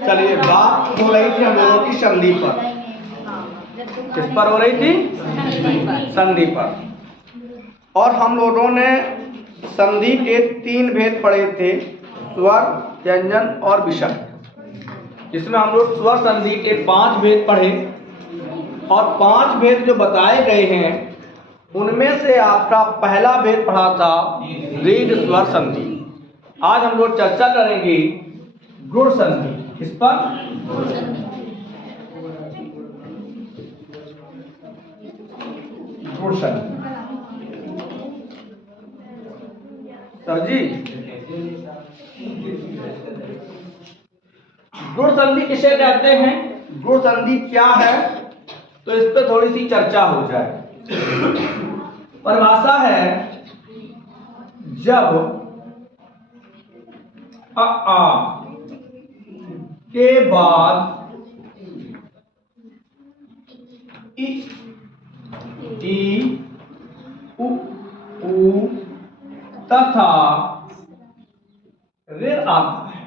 चलिए, बात हो रही थी हम लोगों की संधि पर। किस पर हो रही थी? संधि पर। और हम लोगों ने संधि के 3 भेद पढ़े थे, स्वर, व्यंजन और विसर्ग। इसमें हम लोग स्वर संधि के 5 भेद पढ़े और 5 भेद जो बताए गए हैं उनमें से आपका पहला भेद पढ़ा था दीर्घ स्वर संधि। आज हम लोग चर्चा करेंगे गुण संधि। किस पर? गुण संधि। सर जी, गुण संधि किसे कहते हैं, गुण संधि क्या है, तो इस पर थोड़ी सी चर्चा हो जाए। परिभाषा है, जब आ के बाद ई उ तथा ऋ आता है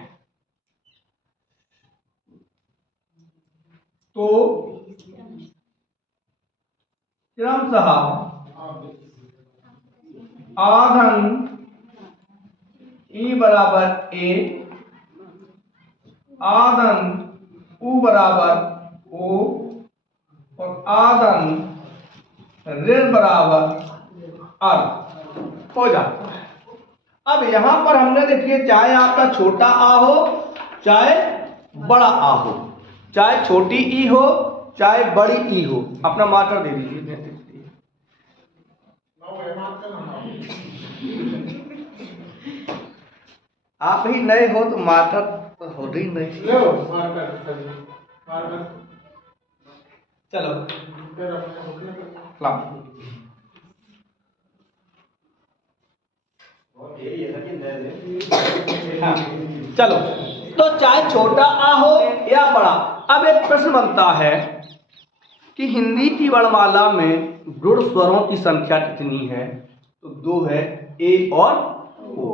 तो क्रमशः आधन ई बराबर ए, आधन उ बराबर ओ और आधन ऋ बराबर अर हो जाता है। अब यहां पर हमने देखिए, चाहे आपका छोटा आ हो चाहे बड़ा आ हो, चाहे छोटी ई हो चाहे बड़ी ई हो। अपना मार्कर दे दीजिए। आप ही नए हो तो मार्कर तो हो ही नहीं। चलो हाँ, चलो, तो चाहे छोटा आ हो या बड़ा। अब एक प्रश्न बनता है कि हिंदी की वर्णमाला में गुण स्वरों की संख्या कितनी है, तो 2 है, ए और ओ।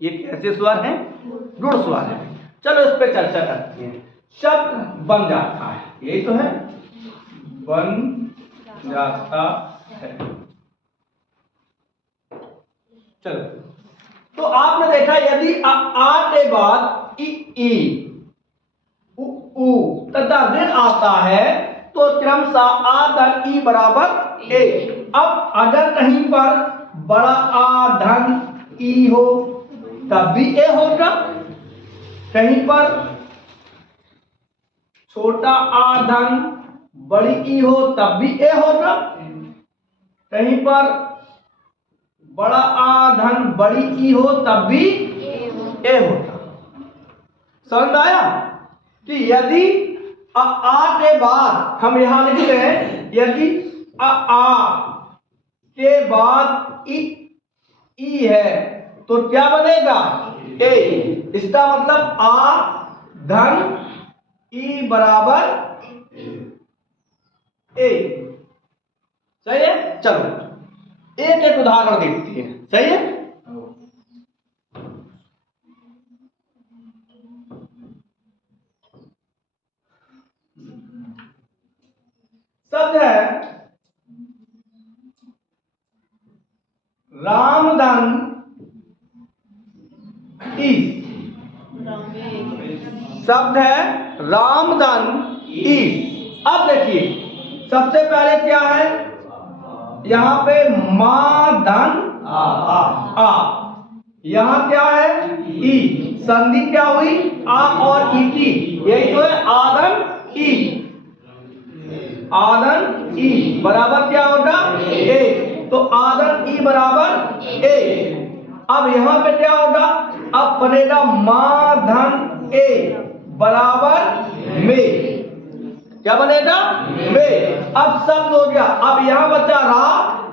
ये कैसे स्वर हैं? गुण स्वर है। चलो इस पे चर्चा करते हैं। शब्द बन जाता है, यही तो है, बन जाता है। चलो, तो आपने देखा यदि आ के बाद ई उ तथा ऋ आता है तो क्रमशः आ धन ई बराबर ए। अब अगर कहीं पर बड़ा आ धन ई हो तब भी ए होगा, कहीं पर छोटा आ धन बड़ी ई हो तब भी ए होगा, कहीं पर बड़ा आ धन बड़ी ई हो तब भी ए होगा। समझ में आया कि यदि आ के बाद हम यहां लिखते हैं, यदि आ के बाद ई है तो क्या बनेगा? ए। इसका मतलब आ धन ई बराबर ए। सही है। चलो एक एक उदाहरण देखते हैं। सही है। शब्द है रामधन ई। शब्द है रामधन ई। अब देखिए, सबसे पहले क्या है, यहां पे मां धन आ, यहां क्या है ई, संधि क्या हुई आ और ई की, यही तो है आधन ई। आधन ई बराबर क्या होगा? ए। तो आधन ई बराबर ए। अब यहां पे क्या होगा? अब बनेगा मां धन ए बराबर में। क्या बनेगा? में। अब शब्द हो गया। अब यहां बचा रा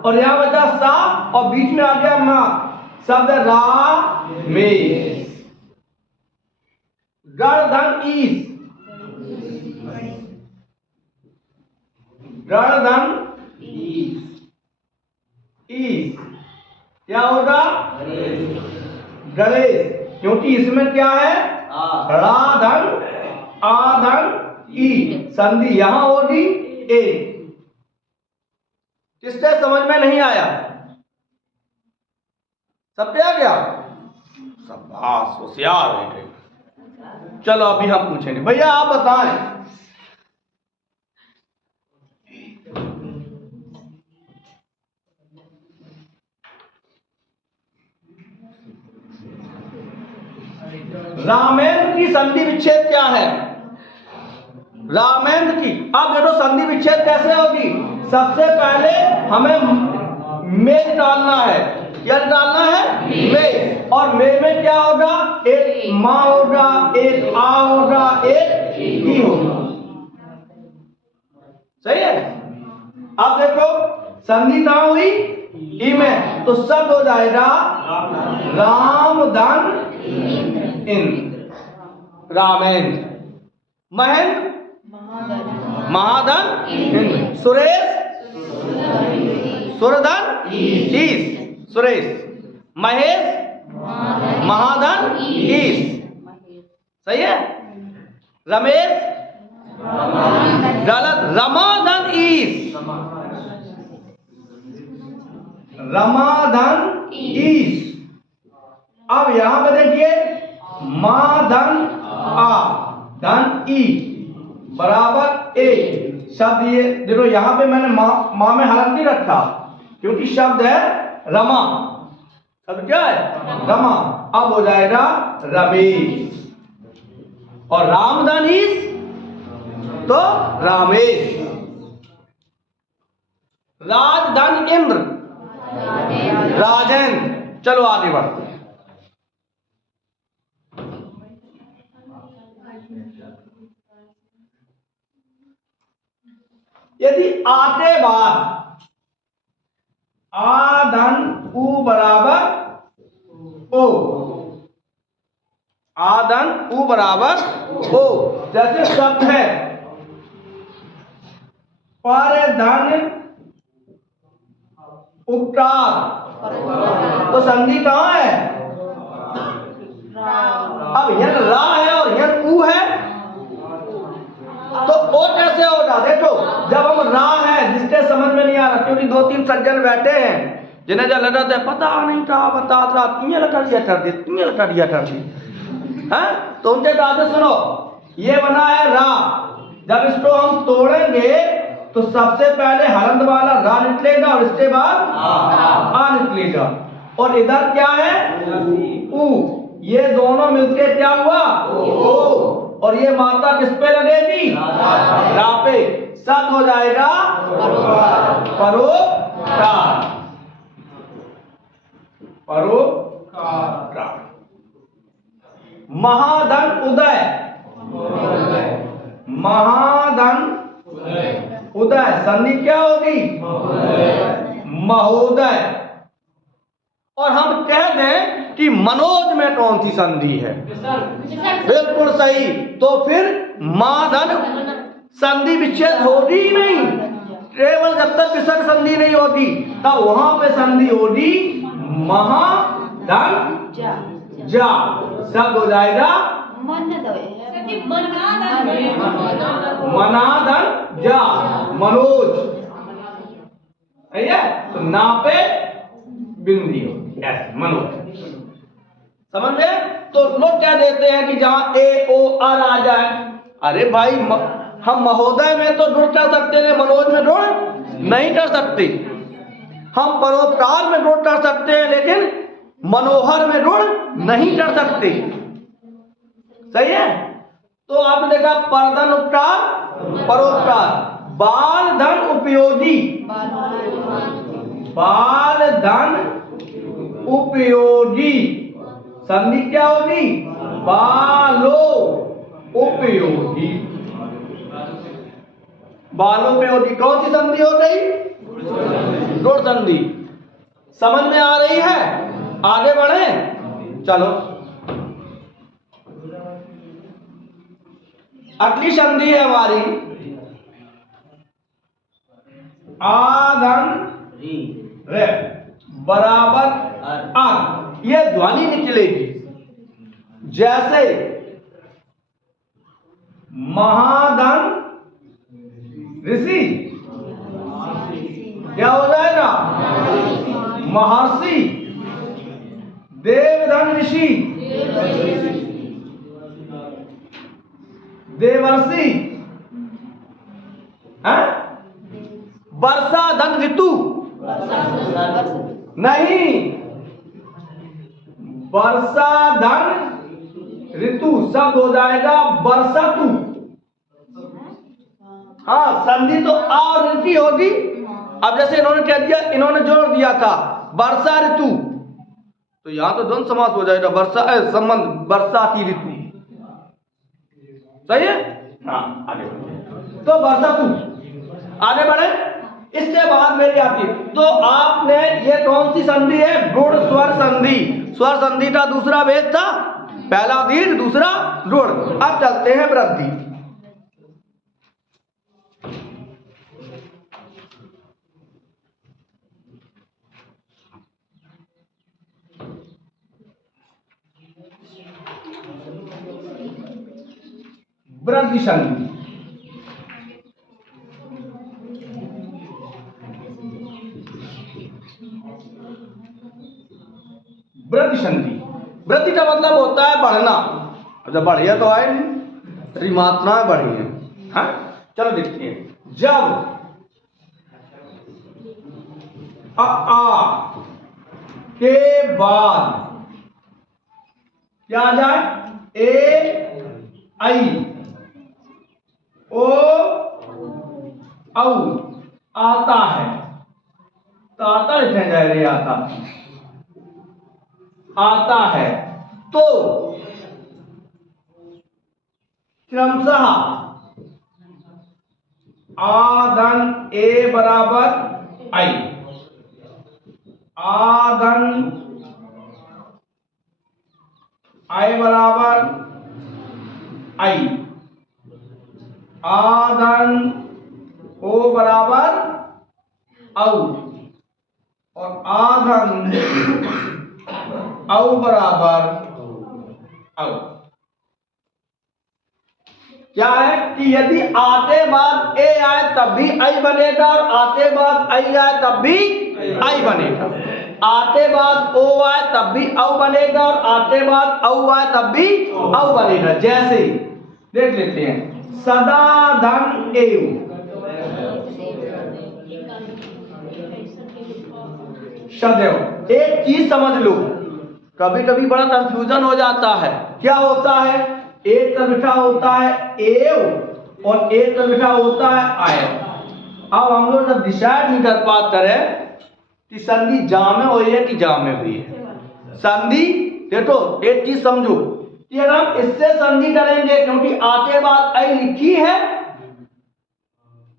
और यहां बचा सा और बीच में आ गया मां। शब्द रा में। गण धन ईस, गण धन ईस, क्या होगा? गणेश। क्योंकि इसमें क्या है? रा धन ई, संधि यहां होगी ए। किससे समझ में नहीं आया? सब पे आ गया? शाबाश, होशियार बेटे। चलो अभी हम पूछेंगे, भैया आप बताएं, रामेंद्र की संधि विच्छेद क्या है? रामेंद्र की, अब देखो संधि विच्छेद कैसे होगी। सबसे पहले हमें मेज डालना है। क्या डालना है? मेज। और मेज में क्या होगा? एक माँ होगा, एक आ होगा, एक ई होगा। सही है? अब देखो संधि कहां हुई? ई में, तो शब्द हो जाएगा राम धन इंद्र, रामेंद्र। महेंद्र महाधन इंद्र। सुरेश सुरधन ईश, सुरेश। महेश महाधन ईश, सही है। रमेश गलत, रमाधन ईश, रमाधन ईश। अब यहां पे देखिए मां धन आ, धन ई बराबर ए। शब्द ये देखो, यहां पे मैंने मां में हलंत नहीं रखा क्योंकि शब्द है रमा। शब्द क्या है? रमा। अब हो जाएगा रमेश। और रामधनीश तो रामेश। राजधन इंद्र, राजेंद्र। चलो आगे बढ़ते हैं। यदि आते बाद आधन उ बराबर ओ, आधन उ बराबर ओ, जैसे शब्द है पर धन उपकार, तो संधि कहां है? अब यन रा है और यन उ है, तो ओ कैसे होगा? देखो जब हम रा है, जिसके समझ में नहीं आ रहा, क्योंकि दो तीन सज्जन बैठे हैं जिन्हें जो लगा था पता नहीं था, बता रहा तीन लकड़िया कर दी, तीन लकड़िया कर दी है, तो उनके दादे सुनो, ये बना है रा। जब इसको हम तोड़ेंगे तो सबसे पहले हलंत वाला रा निकलेगा और इसके बाद आ निकलेगा। और इधर क्या है? उ। ये दोनों मिलके क्या हुआ? ओ। और ये माता किस पे लगेगी? रा पे। शब्द हो जाएगा परोपकार, परोपकार। महाधन उदय, महाधन उदय, संधि क्या होगी? महोदय। और हम कह दें कि मनोज में कौन सी संधि है? बिल्कुल सही। तो फिर माधन संधि विच्छेद होगी ही नहीं। केवल जब तक विसर्ग संधि नहीं होगी तब वहां पे संधि होगी महाधन जा। शब्द हो जाएगा मनाधन जा, मनोज। सही है? तो ना पे बिंदी हो, मनोज। समझ में? तो लोग क्या देते हैं कि जहां ए ओ आर आ जाए, अरे भाई हम महोदय में तो जुड़ कर सकते हैं, मनोज में जुड़ नहीं कर सकते। हम परोपकार में जुड़ कर सकते हैं लेकिन मनोहर में जुड़ नहीं कर सकते। सही है? तो आपने देखा परधन उपकार, परोपकार। बाल धन उपयोगी, बाल धन उपयोगी, संधि क्या होगी? बालो उपयोगी, बालोपयोगी। कौन सी संधि हो गई? जोड़ संधि। समझ में आ रही है? आगे बढ़े, चलो। अगली संधि है हमारी आधन रे बराबर अन। ये ध्वनि निकलेगी जैसे महाधन ऋषि क्या हो जाएगा? महर्षि। देवधन ऋषि देवर्षि। वर्षा धन ऋतु नहीं, वर्षा धन ऋतु शब्द हो जाएगा वर्षतु। हाँ, संधि तो आ और ऋतु होगी। अब जैसे इन्होंने कह दिया, इन्होंने जोड़ दिया था वर्षा ऋतु, तो यहां तो द्वंद्व समास हो जाएगा, वर्षा संबंध वर्षा की ऋतु। सही है? हाँ, आगे तो वर्षतु। आगे बढ़े। इसके बाद मेरी आती है, तो आपने ये कौन सी संधि है? गुण स्वर संधि। स्वर संधि का दूसरा भेद था, पहला दीर्घ दूसरा गुण। अब चलते हैं वृद्धि। वृद्धि संधि। वृद्धि संधि, वृद्धि का मतलब होता है बढ़ना। जब बढ़िया तो आए नहीं, तेरी मात्राएं बढ़ी है। हाँ, चलो देखते हैं। जब आ के बाद क्या आ जाए? ए आई ओ औ आता है, तो आता लिखे जाए रे, आता है। तो क्रमशः आधन ए बराबर आई, आधन आई बराबर आई, आधन ओ बराबर औ, और आधन औ बराबर औ। क्या है कि यदि आते बाद ए आए तब भी आई बनेगा, और आते बाद आई आए तब भी आई बनेगा। आते बाद ओ आए तब भी औ बनेगा, और आते बाद औ आए तब भी औ बनेगा। जैसे देख लेते हैं, सदा धन एव, सदैव। एक चीज समझ लो, कभी कभी बड़ा कंफ्यूजन हो जाता है। क्या होता है? एक तरफ लिखा होता है एव और एक तरफ लिखा होता है आय। अब हम लोग जब डिसाइड नहीं कर पाते रहे कि संधि जा में हुई है कि जा में हुई है। संधि देखो, एक चीज समझो कि अगर हम इससे संधि करेंगे, क्योंकि आते बाद आई लिखी है,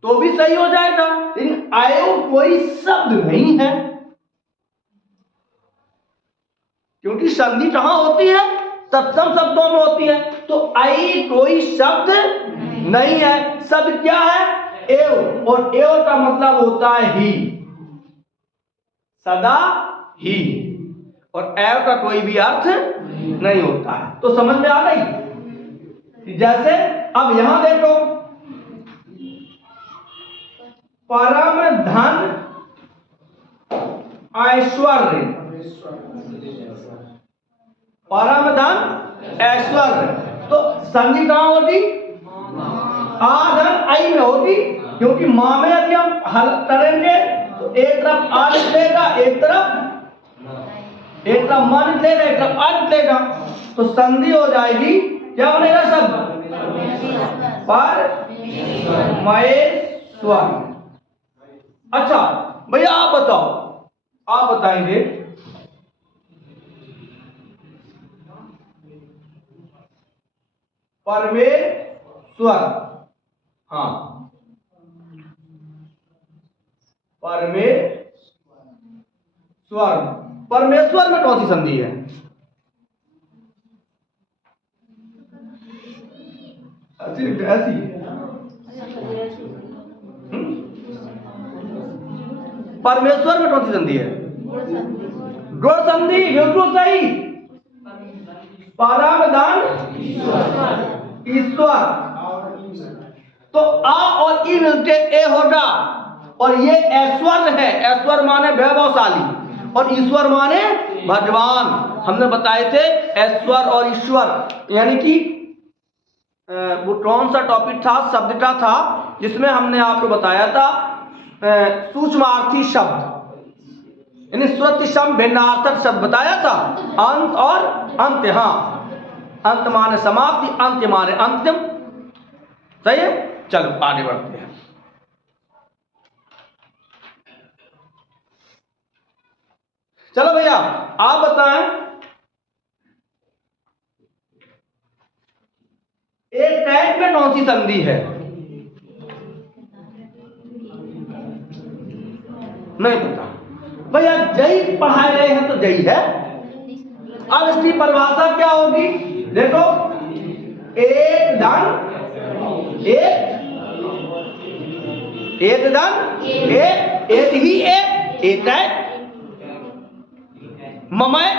तो भी सही हो जाएगा, लेकिन आयो कोई शब्द नहीं है। क्योंकि संधि कहां होती है? तत्सम शब्दों में होती है। तो आई कोई शब्द नहीं है। शब्द क्या है? एव, और एव का मतलब होता है ही, सदा ही, और एव का कोई भी अर्थ नहीं होता है। तो समझ में आ गई? जैसे अब यहां देखो, परम धन ऐश्वर्य, परम धन ऐश्वर्य, तो संधि कहां होगी? आधन आई में होगी, क्योंकि मां में यदि हम हल करेंगे तो एक तरफ आ निकलेगा, एक तरफ मन निकलेगा, एक तरफ आ निकलेगा, तो संधि हो जाएगी। क्या बनेगा शब्द? परमेश्वर। अच्छा भैया आप बताओ, आप बताएंगे परमेश्वर। हाँ, परमेश्वर। परमेश्वर में कौन सी संधि है? ऐसी परमेश्वर में कौन सी संधि है? गुण संधि, बिल्कुल सही। परम धन ईश्वर, तो आ और ई मिलके ए होगा, और ये ऐश्वर्य है। ऐश्वर्य माने वैभवशाली और ईश्वर माने भगवान। हमने बताए थे ऐश्वर्य और ईश्वर, यानी कि वो कौन सा टॉपिक था, शब्द का था, जिसमें हमने आपको बताया था सूक्ष्मार्थी शब्द, यानी श्रुति सम भिन्नार्थक शब्द बताया था। अंत और अंत्य। हाँ, अंत माने समाप्ति, अंत्य माने अंतिम। सही है, चलो आगे बढ़ते हैं। चलो भैया आप बताएं, एक टैग में कौन सी संधि है? नहीं पता भैया, जई पढ़ाए रहे हैं तो जई है। अब इसकी परिभाषा क्या होगी? देखो, एक धन एक धन एक ही एक है। ममय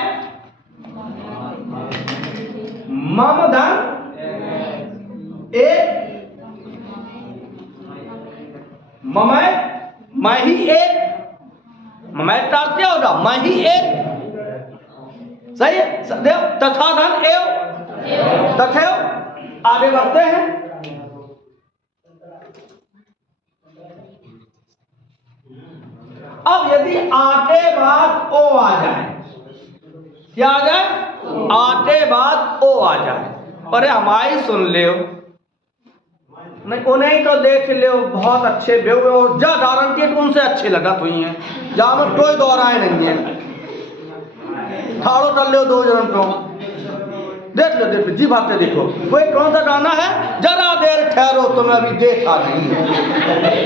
मम धन एक, ममय मैं ही एक, ममय का क्या होगा? मैं ही एक। सही है, सदैव तथा धन एव तथैव। आगे बढ़ते हैं। अब यदि आटे बाद ओ आ जाए, क्या आ जाए? आटे बाद ओ आ जाए। अरे हमारी सुन ले, नहीं उन्हें तो देख ले, बहुत अच्छे बे और जा गारंटी है कि उनसे अच्छे लगा तो ही है, जहां में कोई दोहराए नहीं है। ठाड़ो कर ले दो जन को, देख लो जी भाग के देखो, कोई कौन सा गाना है? जरा देर ठहरो तुम्हें अभी देखा नहीं है।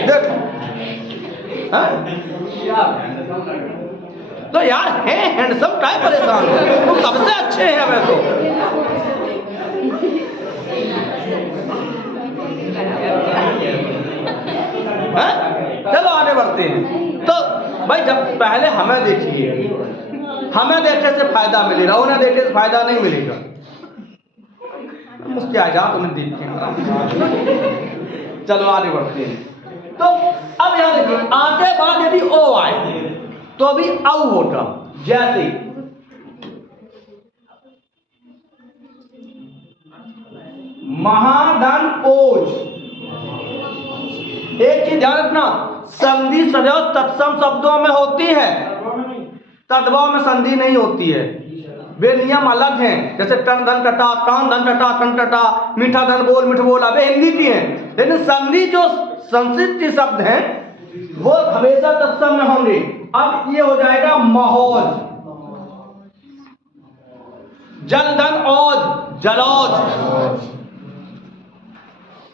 देखो तो यार है हैंडसम, काय परेशान हो, तुम सबसे अच्छे हैं हमें तो। चलो आगे बढ़ते हैं। तो भाई जब पहले हमें देखिए, हमें देखने से फायदा मिलेगा, उन्हें देखने से फायदा नहीं मिलेगा। मुझके आ जाओ तुम्हें देखेंगे। चलो आगे बढ़ते हैं। तो अब यहां देखिए, आते बाद यदि ओ आए तो अभी औ होगा। जैसे महाधन ओज। एक चीज ध्यान रखना, संधि सदैव तत्सम शब्दों में होती है, तद्भव में संधि नहीं होती है। वे नियम अलग हैं। जैसे टन धन टटा, टान धन टटा, टन टटा, मीठा धन बोल, मिठ बोला, वे हिंदी की हैं। लेकिन संधि जो संस्कृत के शब्द हैं वो हमेशा तत्सम में होंगे। अब ये हो जाएगा महोज, जल धन औज, जलौज।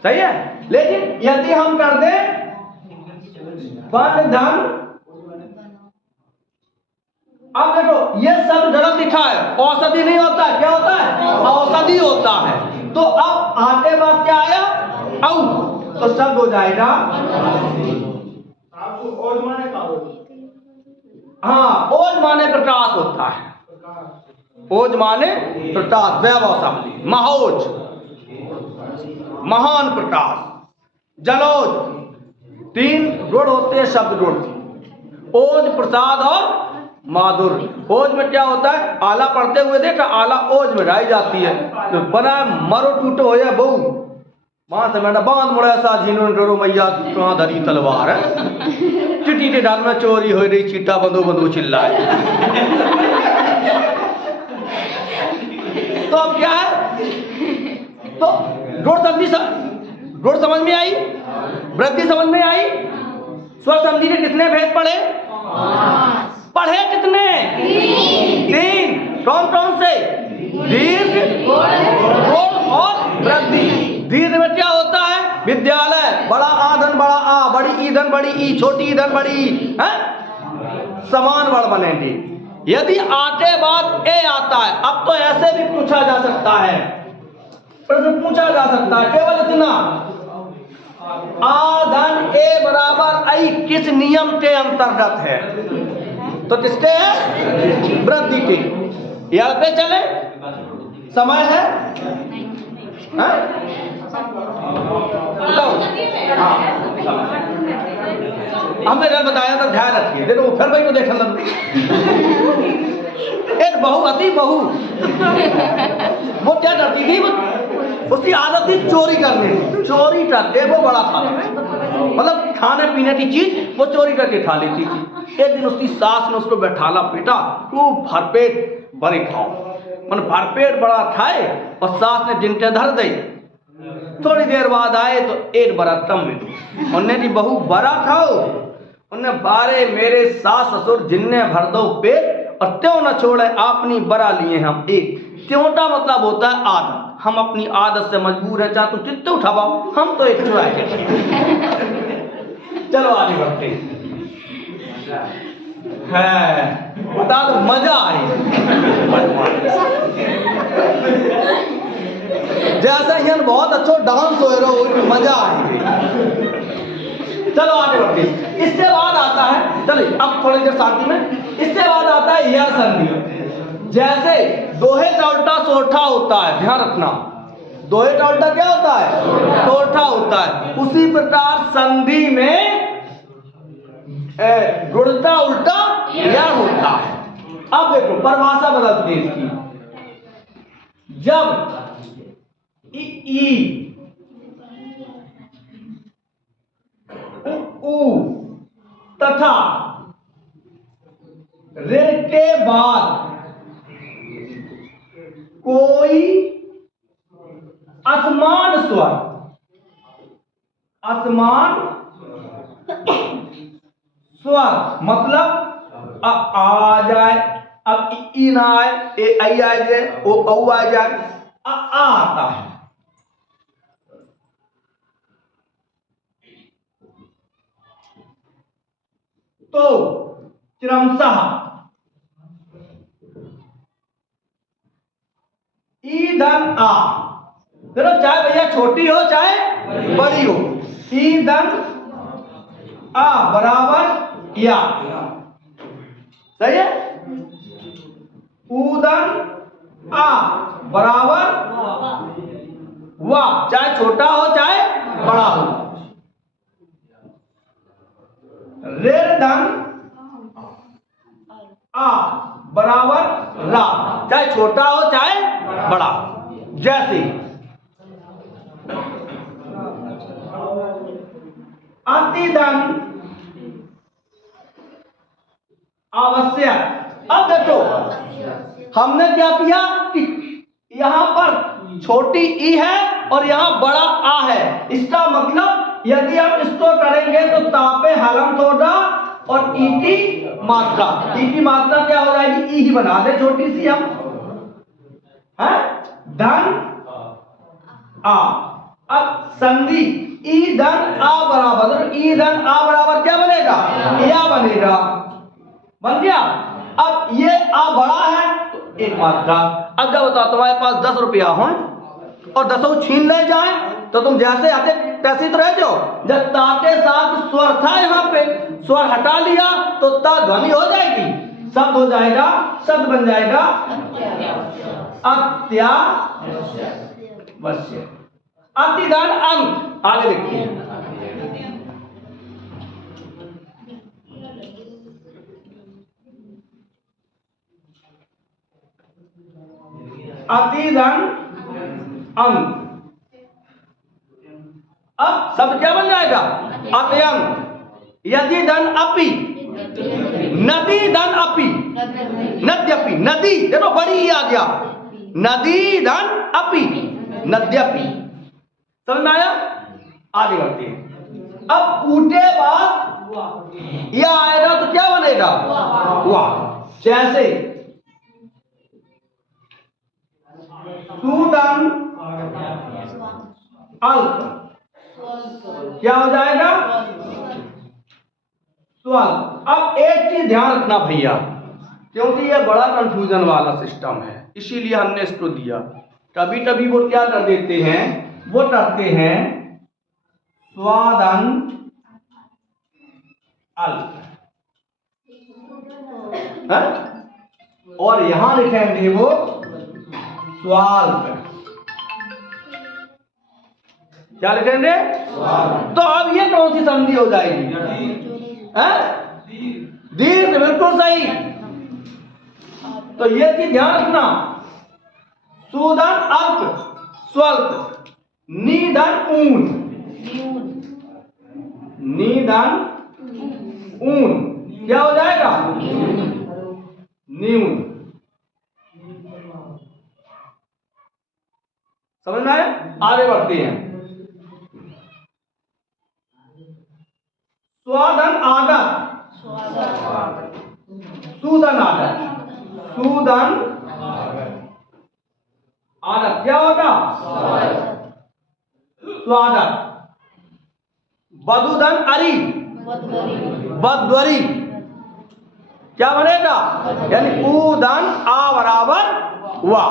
सही है। लेकिन यदि हम कर दें वन धन, अब देखो ये सब गलत लिखा है, औषधि नहीं होता है, क्या होता है? औषधि होता है। तो अब आते बाद क्या आया? औ, तो शब्द हो जाएगा। ओज माने का? हाँ, ओज माने प्रकाश होता है। ओज माने प्रकाश, वैभवशाली। महोज महान प्रकाश, जलोज। तीन गुण होते हैं शब्द गुण, ओज, प्रसाद और माधुर्य। ओज में क्या होता है? आला पढ़ते हुए देखा, आला ओज में ढाई जाती है। तो बना मरो टूटो हो या बहु, वहां से मैंने बांध मुड़ा सा झीनो डरो मैया कहाँ धरी तलवार है। चिट्टी के डाल में चोरी हो रही, चीटा बंदो बंदो चिल्लाए। तो अब क्या है? तो गुण संधि, गुण समझ में आई, वृद्धि समझ में आई। स्वर संधि के कितने भेद पढ़े? पढ़े कितने? तीन। कौन कौन से? दीर्घ, गुण और वृद्धि। दीर्घ में क्या होता है? विद्यालय, बड़ा आ धन बड़ा आ, बड़ी ई धन बड़ी ई, छोटी ई धन बड़ी ई, समान वर्ण बनेंगे। यदि आते बाद ए आता है, अब तो ऐसे भी पूछा जा सकता है, प्रश्न पूछा जा सकता है, केवल इतना, आ धन ए बराबर आई किस नियम के अंतर्गत है? तो किसके है? वृद्धि के। यार पे चले, समय है? हमने जब बताया था ध्यान रखिए, देखो फिर भाई को देखने लग एक बहू आती बहू, वो क्या करती थी, वो उसकी आदत थी चोरी करने की, चोरी करके वो बड़ा खा लेती, मतलब खाने पीने की चीज वो चोरी करके खा लेती थी। एक दिन उसकी सास ने उसको बैठाला, बेटा तू भरपेट बड़े खाओ, मन भरपेट बड़ा खाए, और सास ने जिनके धर दी। थोड़ी देर बाद आए तो एक बड़ा कम में उन्हें की बहू बड़ा खाओ, उन्हें बारे मेरे सास ससुर जिन्ने भर दो पेट, और त्यों न छोड़े आपनी बरा लिए हम एक। त्योंटा मतलब होता है आदत, हम अपनी आदत से मजबूर है, चाहे तू चित्ते उठावा, हम तो एक चुराए के चलो आगे बढ़ते है, बता दो मजा आई जैसे यहाँ बहुत अच्छा डांस हो रहा हो, मजा आएगी। चलो आगे बढ़ते हैं। इसके बाद आता है, चलिए अब थोड़ी देर शांति में, इसके बाद आता है यह संधि। जैसे दोहे का उल्टा सोठा होता है, ध्यान रखना, दोहे का उल्टा क्या होता है, सोठा होता है। उसी प्रकार संधि में गुणता उल्टा यह होता है। अब देखो परिभाषा बदलती है इसकी। जब ई उ तथा रे के बाद कोई असमान स्वर, असमान स्वर मतलब आ जाए, अब ई ना आए, ए आई आ जाए, ओ औ आ जाए, आ आता है। तो क्रमशः ईंधन आ, चलो चाहे भैया छोटी हो चाहे बड़ी हो, ईंधन आ बराबर या, सही है, ऊदन आ बराबर वाह, चाहे छोटा हो चाहे बड़ा हो। रेरधन आ बराबर रा, चाहे छोटा हो चाहे बड़ा। जैसे अतिधन आवश्यक। अब देखो हमने क्या किया कि यहां पर छोटी ई है और यहां बड़ा आ है, इसका मतलब यदि हम इसको करेंगे तो तापे हलम थोड़ा और ई की मात्रा, ई की मात्रा क्या हो जाएगी, ई ही बना दे छोटी सी हम, है धन आ। अब संधि ई धन आ बराबर, ई धन आ बराबर क्या बनेगा, या बनेगा, बन गया। अब ये आ बड़ा है तो एक मात्रा। अब क्या बताओ, तुम्हारे पास 10 रुपया हो और 10 छीन ले जाए तो तुम जैसे आते तैसे तो रह जाओ। जब ताके साथ स्वर था यहाँ पे, स्वर हटा लिया तो ता ध्वनि हो जाएगी, शब्द हो जाएगा, शब्द बन जाएगा अत्यावश्यक। अतिदान अंक आगे देखिए, अतिधन अंक। अब शब्द क्या बन जाएगा, अत्यंग। यदि धन अपि, नदी धन अपि, नद्यपि, नदी देखो बड़ी ही आ गया, नदी धन अपि, नद्यपि, समझ में आया। आगे बढ़ते हैं। अब ऊटे बाद यह आएगा तो क्या बनेगा, वाह। जैसे सुदन अल्प क्या हो जाएगा, स्वल्प। अब एक चीज ध्यान रखना भैया, क्योंकि यह बड़ा कंफ्यूजन वाला सिस्टम है, इसीलिए हमने इसको दिया। कभी कभी वो क्या कर देते हैं, वो करते हैं स्वादन अल्प, और यहां लिखेंगे वो स्वाल्प। क्या लिखेंगे, तो अब ये कौन सी संधि हो जाएगी, है? दीर्घ, बिल्कुल सही। तो ये चीज ध्यान रखना, सुधन अल्प स्वल्प, निधन ऊन, निधन ऊन क्या हो जाएगा? न्यून। समझ में आया? आगे बढ़ते हैं। स्वादन आदत, सुदन आदत, सुदन आदत क्या होगा? स्वादन। बदुदन अरी, बद्वरी क्या बनेगा? यानी उदन आ बराबर वा।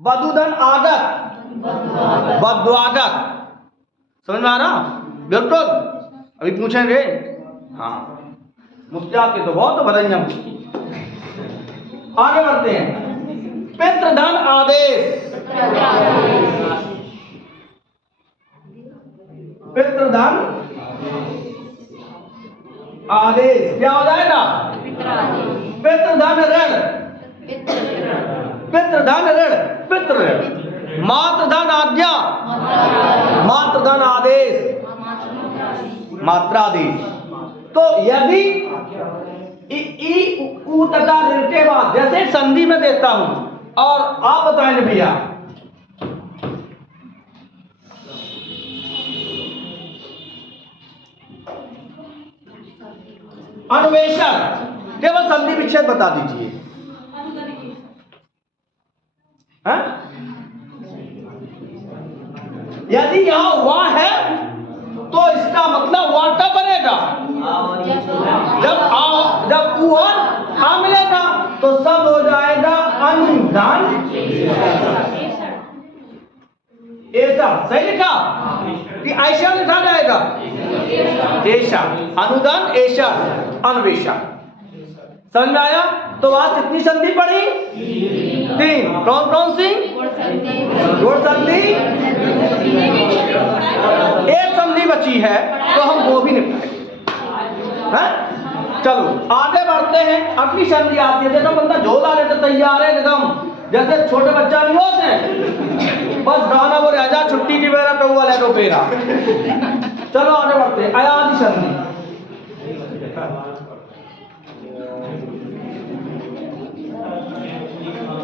बदुदन आदत, बद्वादत। समझ में आ रहा? बिल्कुल। अभी पूछेंगे। हाँ, मुस्लिम के तो बहुत बदलियां मुश्किल। आगे बढ़ते हैं। पितृधन आदेश, पितृधन आदेश क्या हो जाएगा? पितृधन ऋण, पितृधन ऋण, पितृ ऋण। मातृधन आज्ञा, मातृधन आदेश, मात्रादेश। तो यदि ई उ तथा ऋण के बाद जैसे संधि में देता हूं और आप बताएंगे भैया, अन्वेषण, केवल संधि विच्छेद बता दीजिए। यदि यहां वह है तो इसका मतलब वह कब बनेगा? जब ऊ और आ मिलेगा तो सब हो जाएगा अनुदान ऐसा। सही लिखा कि ऐसा लिखा जाएगा? ऐसा, अनुदान ऐसा, अन्वेषण। समझ में आया? तो आज कितनी संधि पढ़ी? 3। कौन कौन सी? जोड़ संधि। एक संधि बची है तो हम वो भी निपटाएंगे। चलो आगे बढ़ते हैं। अगली संधि आती है। देखो बंदा झोला लेते तैयार है एकदम, जैसे छोटे बच्चा नहीं होते, बस गाना वो रह जा छुट्टी की बेरा तो वो ले दो पेरा। चलो आगे बढ़ते हैं। अयादि संधि,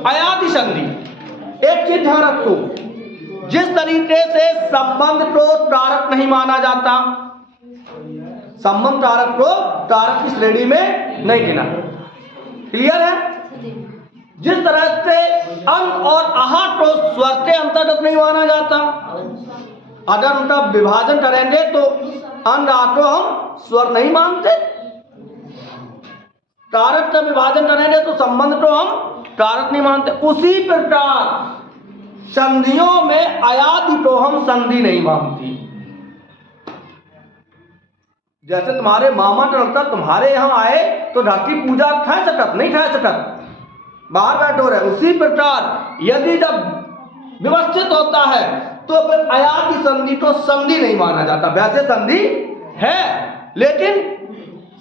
अयादि संधि। एक चीज ध्यान रखो, जिस तरीके से संबंध को कारक नहीं माना जाता, संबंध कारक को कारक की श्रेणी में नहीं गिना। क्लियर है? जिस तरह से अन और आहार को स्वर के अंतर्गत नहीं माना जाता, अगर उनका विभाजन करेंगे तो अन आहार को हम स्वर नहीं मानते, कारक का विभाजन करेंगे तो संबंध को हम कारक नहीं मानते। उसी प्रकार संधियों में अयादि को हम संधि नहीं मानती। जैसे तुम्हारे मामा का तुम्हारे यहां आए तो धरती पूजा खा सकत नहीं, खा सकत, बाहर बैठो रहे। उसी प्रकार यदि जब व्यवस्थित होता है तो फिर अयादि संधि को संधि नहीं माना जाता। वैसे संधि है लेकिन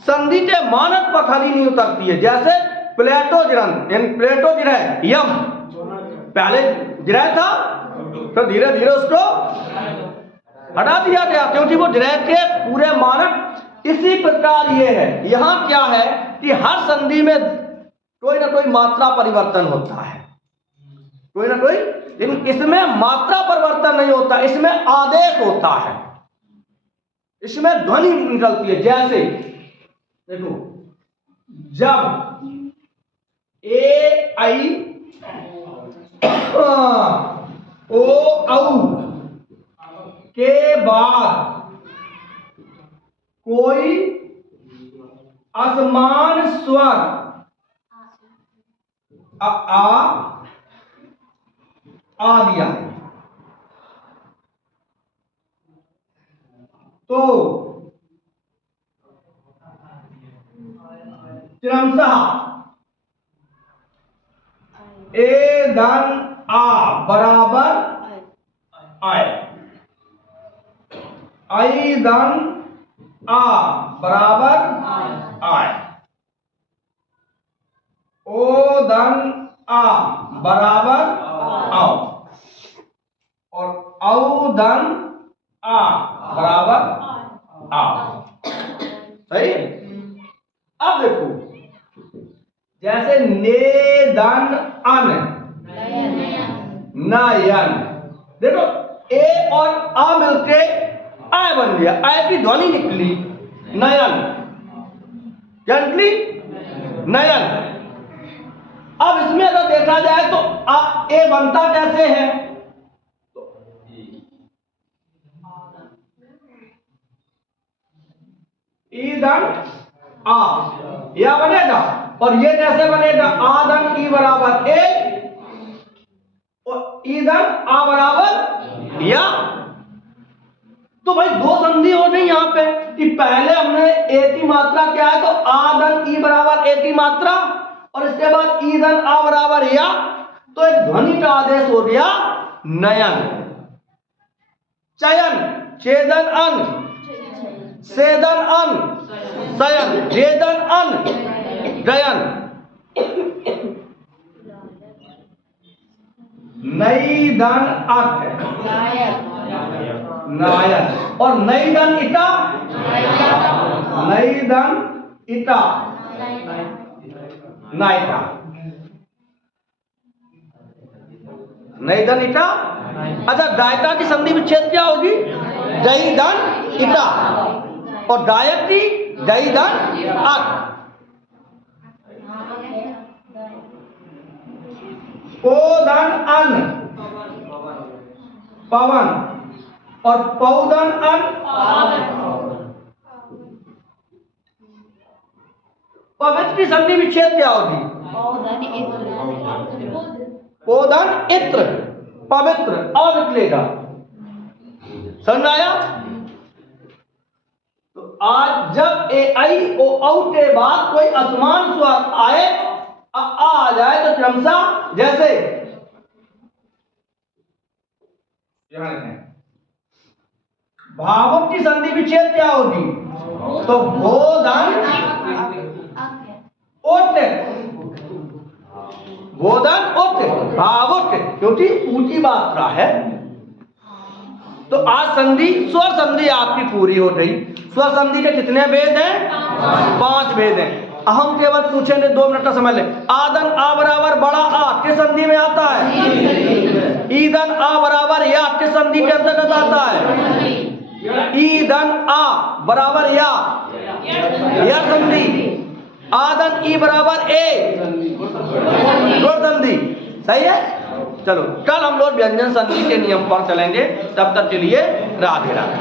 संधि के मानक पर खरी नहीं उतरती है। जैसे प्लेटो ग्रंथ, प्लेटो गिरह यम, पहले गिरह था तो धीरे धीरे उसको हटा दिया गया क्योंकि वो गिरह के पूरे मानक। इसी प्रकार ये है, यहां क्या है कि हर संधि में कोई ना कोई मात्रा परिवर्तन होता है, कोई ना कोई, लेकिन इसमें मात्रा परिवर्तन नहीं होता, इसमें आदेश होता है, इसमें ध्वनि निकलती है। जैसे देखो, जब ए आई ओ औ के बाद कोई असमान स्वर आ दिया तो क्रमशः ए धन आ बराबर आए, आई धन आ बराबर आय। ओ धन आ बराबर आओ, और औ धन आ बराबर आओ। सही है। अब देखो, जैसे ने धन अन नयन, देखो ए और आ मिलके आय बन गया, आय की ध्वनि निकली नयन, क्या निकली नयन। अब इसमें अगर देखा जाए तो आ ए बनता कैसे है, ईधन आ या बनेगा, और ये कैसे बनेगा, आधन ई बराबर ए और ईधन आ बराबर या। तो भाई दो संधि हो गई यहां पे कि पहले हमने ए की मात्रा क्या है, तो आधन ई बराबर ए की मात्रा, और इसके बाद ईधन आ बराबर या, तो एक ध्वनि का आदेश हो गया नयन। चयन, चेदन अन, सेदन अन, सयन, वेदन अन, गयन। नई धन अट नायन, और नई धन इटा, नई धन इटा नायिका, नई धन इटा। अच्छा, डायटा की संधि विच्छेद क्या होगी, दई धन इटा, और डायक की दई धन अट। पो धन अन पवन, और पौधन अन पवित्र की संधि विच्छेद क्या होगी, पौधन इत्र, पवित्र और निकलेगा। समझ आया। तो आज जब ए आई ओ औ के बाद कोई असमान स्वर आए, आ जाए, तो क्रमशः जैसे भावुक की संधि विच्छेद क्या होगी, तो बोधन ओट, बोधन ओट भावुक, क्योंकि ऊंची मात्रा है। तो आज संधि स्वर संधि आपकी पूरी हो गई। स्वर संधि के कितने भेद हैं, 5 भेद हैं। हम केवल पूछेंगे 2 मिनट का समय ले। आदन आ बराबर बड़ा आ किस संधि में आता है, ईदन आ बराबर या किस संधि के अंतर्गत आता है, ईदन आ बराबर या संधि, आदन ई बराबर ए संधि। सही है। चलो कल हम लोग व्यंजन संधि के नियम पर चलेंगे। तब तक के लिए राधे राधे।